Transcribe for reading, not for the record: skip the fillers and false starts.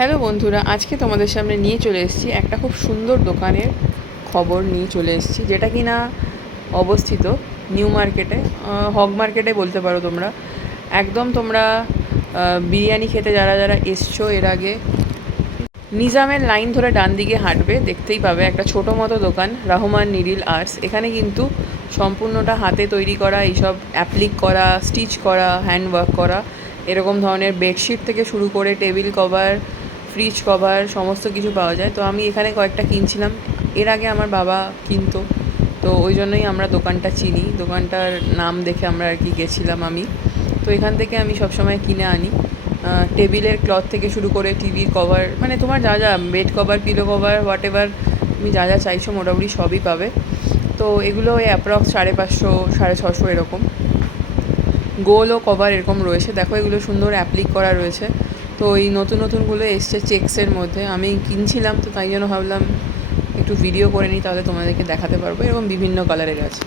Hello বন্ধুরা, আজকে তোমাদের সামনে নিয়ে চলে এসেছি একটা খুব সুন্দর দোকানের খবর নিয়ে চলে এসেছি, যেটা কিনা অবস্থিত নিউ মার্কেটে, হগ মার্কেটে বলতে পারো তোমরা। একদম তোমরা বিরিয়ানি খেতে যারা যারা এসছো এর আগে, নিজামের লাইন ধরে ডান দিকে হাঁটবে, দেখতেই পাবে একটা ছোটো মতো দোকান, রহমান নিডিল আর্টস। এখানে কিন্তু সম্পূর্ণটা হাতে তৈরি করা, এইসব অ্যাপ্লিক করা, স্টিচ করা, হ্যান্ডওয়ার্ক করা, এরকম ধরনের বেডশিট থেকে শুরু করে টেবিল কভার, ফ্রিজ কভার, সমস্ত কিছু পাওয়া যায়। তো আমি এখানে কয়েকটা কিনছিলাম, এর আগে আমার বাবা কিনতো, তো ওই জন্যই আমরা দোকানটা চিনি। দোকানটার নাম দেখে আমরা আর কি গেছিলাম আমি। তো এখান থেকে আমি সবসময় কিনে আনি টেবিলের ক্লথ থেকে শুরু করে টিভির কভার, মানে তোমার যা যা bed cover, pillow cover, what ever তুমি যা যা চাইছো মোটামুটি সবই পাবে। তো এগুলো ওই অ্যাপ্রক্স 550, 650 এরকম। গোল ও কভার এরকম রয়েছে, দেখো এগুলো সুন্দর অ্যাপ্লিক করা রয়েছে। তো এই নতুন নতুনগুলো এসছে চেক্সের মধ্যে, আমি কিনছিলাম, তো তাই জন্য ভাবলাম একটু ভিডিও করে নিই, তাহলে তোমাদেরকে দেখাতে পারবো। এরকম বিভিন্ন কালারের আছে।